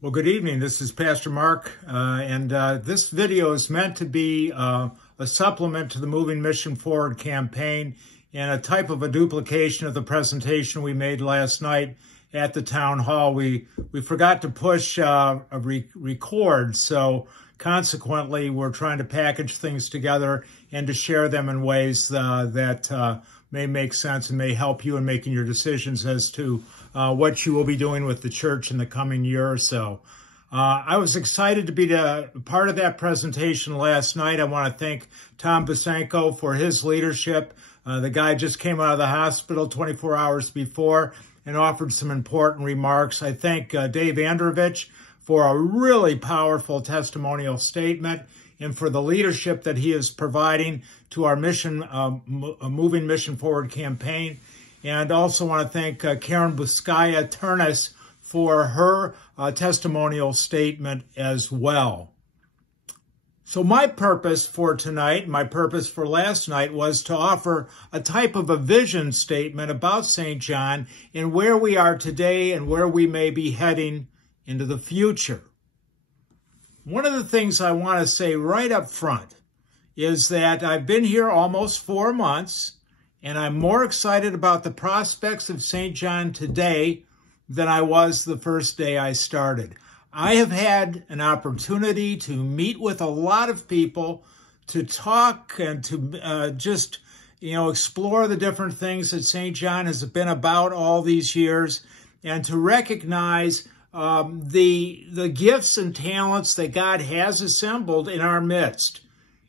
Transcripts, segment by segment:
Well, good evening. This is Pastor Mark, and this video is meant to be a supplement to the Moving Mission Forward campaign and a type of a duplication of the presentation we made last night at the town hall. We forgot to push record, so consequently, we're trying to package things together and to share them in ways that may make sense and may help you in making your decisions as to what you will be doing with the church in the coming year or so. I was excited to be part of that presentation last night. I want to thank Tom Basenko for his leadership. The guy just came out of the hospital 24 hours before and offered some important remarks. I thank Dave Androvich for a really powerful testimonial statement and for the leadership that he is providing to our Moving Mission Forward campaign. And also want to thank Karen Buskaya-Turnus for her testimonial statement as well. So my purpose for tonight, my purpose for last night, was to offer a type of a vision statement about St. John and where we are today and where we may be heading into the future. One of the things I want to say right up front is that I've been here almost 4 months, and I'm more excited about the prospects of St. John today than I was the first day I started. I have had an opportunity to meet with a lot of people, to talk and to just, explore the different things that St. John has been about all these years, and to recognize the gifts and talents that God has assembled in our midst,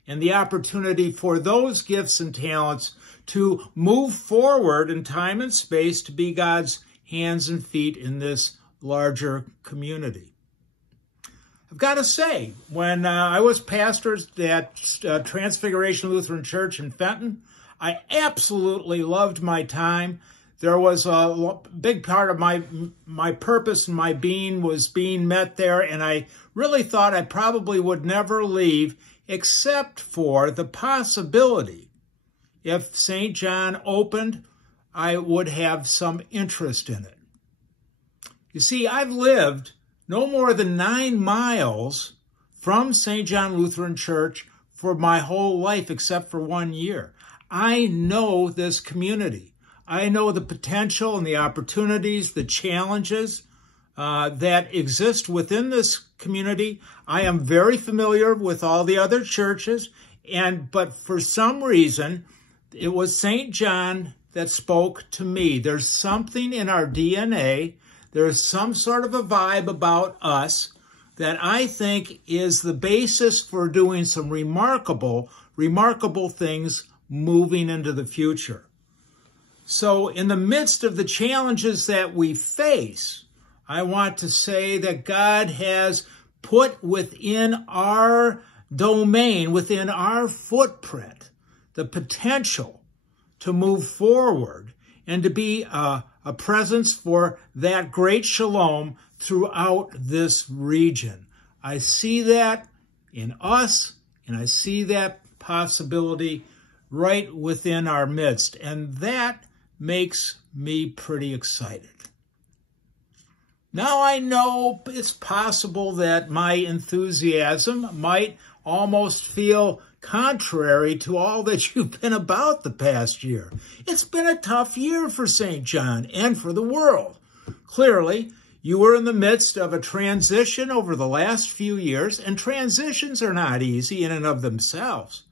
and the opportunity for those gifts and talents to move forward in time and space to be God's hands and feet in this larger community. I've got to say, when I was pastor at Transfiguration Lutheran Church in Fenton, I absolutely loved my time. There was a big part of my purpose and my being was being met there, and I really thought I probably would never leave except for the possibility if St. John opened, I would have some interest in it. You see, I've lived no more than 9 miles from St. John Lutheran Church for my whole life except for 1 year. I know this community. I know the potential and the opportunities, the challenges that exist within this community. I am very familiar with all the other churches, but for some reason, it was St. John that spoke to me. There's something in our DNA. There's some sort of a vibe about us that I think is the basis for doing some remarkable things moving into the future. So in the midst of the challenges that we face, I want to say that God has put within our domain, within our footprint, the potential to move forward and to be a presence for that great shalom throughout this region. I see that in us, and I see that possibility right within our midst, and that makes me pretty excited. Now I know it's possible that my enthusiasm might almost feel contrary to all that you've been about the past year. It's been a tough year for St. John and for the world. Clearly, you were in the midst of a transition over the last few years, and transitions are not easy in and of themselves.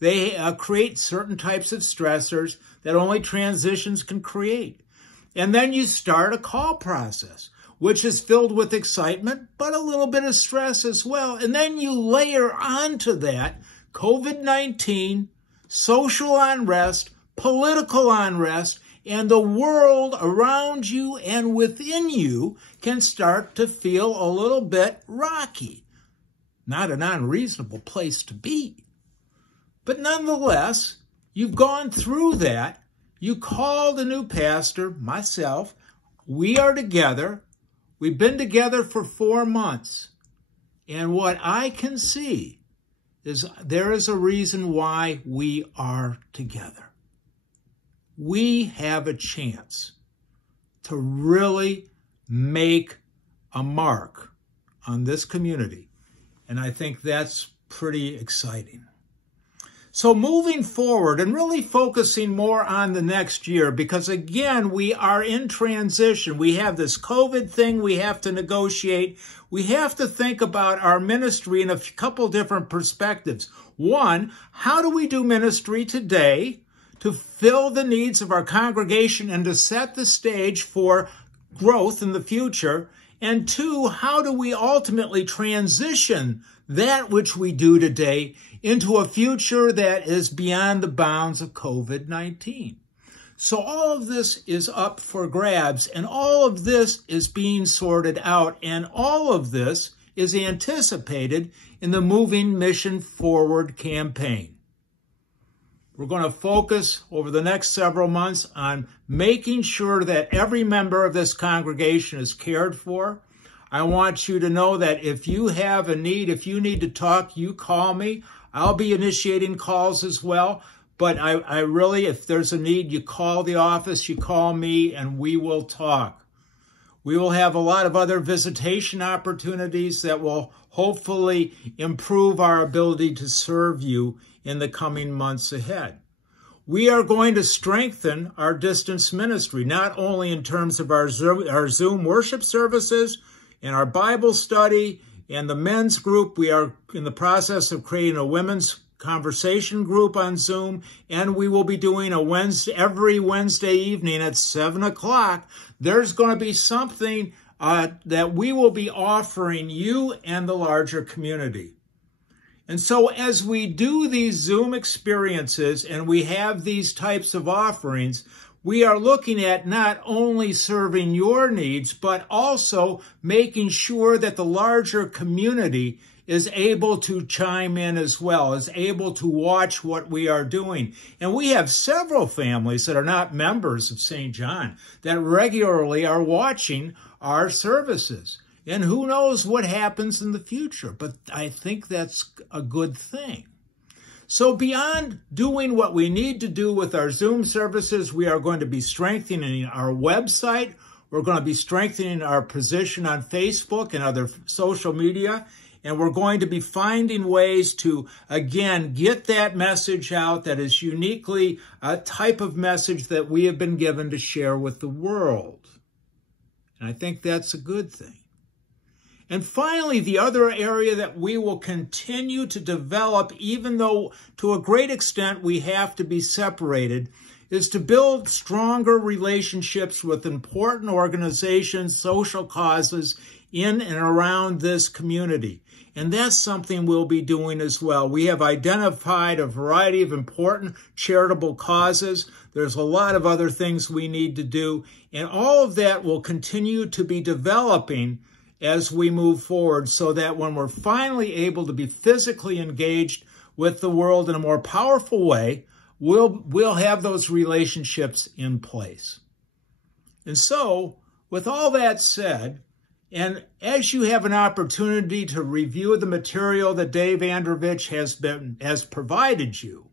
They create certain types of stressors that only transitions can create. And then you start a call process, which is filled with excitement, but a little bit of stress as well. And then you layer onto that COVID-19, social unrest, political unrest, and the world around you and within you can start to feel a little bit rocky. Not an unreasonable place to be. But nonetheless, you've gone through that. You called a new pastor, myself. We are together. We've been together for 4 months. And what I can see is there is a reason why we are together. We have a chance to really make a mark on this community. And I think that's pretty exciting. So moving forward and really focusing more on the next year, because again, we are in transition. We have this COVID thing we have to negotiate. We have to think about our ministry in a couple different perspectives. One, how do we do ministry today to fill the needs of our congregation and to set the stage for growth in the future? And two, how do we ultimately transition that which we do today into a future that is beyond the bounds of COVID-19? So all of this is up for grabs, and all of this is being sorted out, and all of this is anticipated in the Moving Mission Forward campaign. We're going to focus over the next several months on making sure that every member of this congregation is cared for. I want you to know that if you have a need, if you need to talk, you call me. I'll be initiating calls as well. But I really, if there's a need, you call the office, you call me, and we will talk. We will have a lot of other visitation opportunities that will hopefully improve our ability to serve you in the coming months ahead. We are going to strengthen our distance ministry, not only in terms of our Zoom worship services and our Bible study and the men's group. We are in the process of creating a women's conversation group on Zoom, and we will be doing every Wednesday evening at 7 o'clock. There's going to be something that we will be offering you and the larger community. And so as we do these Zoom experiences and we have these types of offerings, we are looking at not only serving your needs, but also making sure that the larger community is able to chime in as well, is able to watch what we are doing. And we have several families that are not members of St. John that regularly are watching our services. And who knows what happens in the future, but I think that's a good thing. So beyond doing what we need to do with our Zoom services, we are going to be strengthening our website. We're going to be strengthening our position on Facebook and other social media. And we're going to be finding ways to, again, get that message out that is uniquely a type of message that we have been given to share with the world. And I think that's a good thing. And finally, the other area that we will continue to develop, even though to a great extent we have to be separated, is to build stronger relationships with important organizations, social causes in and around this community. And that's something we'll be doing as well. We have identified a variety of important charitable causes. There's a lot of other things we need to do. And all of that will continue to be developing as we move forward, so that when we're finally able to be physically engaged with the world in a more powerful way, we'll have those relationships in place. And so, with all that said, and as you have an opportunity to review the material that Dave Androvich has provided you,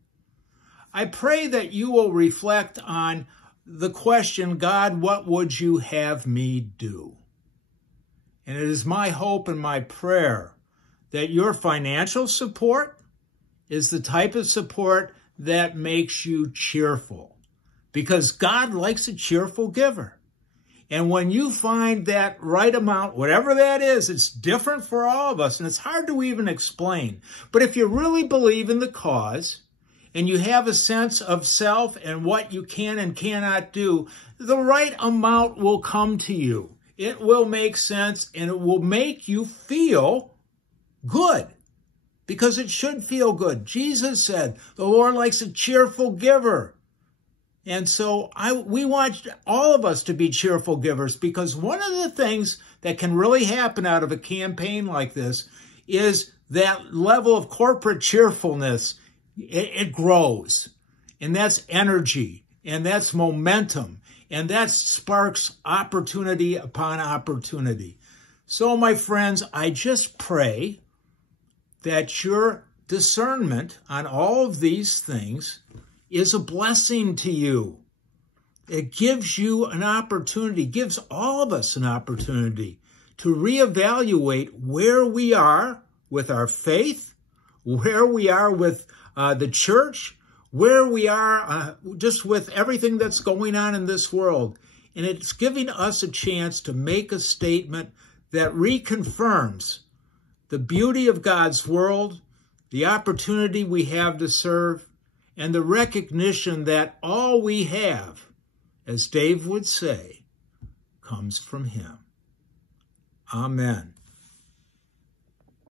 I pray that you will reflect on the question, God, what would you have me do? And it is my hope and my prayer that your financial support is the type of support that makes you cheerful, because God likes a cheerful giver. And when you find that right amount, whatever that is, it's different for all of us, and it's hard to even explain. But if you really believe in the cause, and you have a sense of self and what you can and cannot do, the right amount will come to you. It will make sense, and it will make you feel good, because it should feel good. Jesus said, the Lord likes a cheerful giver. And so we want all of us to be cheerful givers, because one of the things that can really happen out of a campaign like this is that level of corporate cheerfulness. It grows, and that's energy, and that's momentum. And that sparks opportunity upon opportunity. So, my friends, I just pray that your discernment on all of these things is a blessing to you. It gives you an opportunity, gives all of us an opportunity to reevaluate where we are with our faith, where we are with the church, where we are just with everything that's going on in this world. And it's giving us a chance to make a statement that reconfirms the beauty of God's world, the opportunity we have to serve, and the recognition that all we have, as Dave would say, comes from Him. Amen.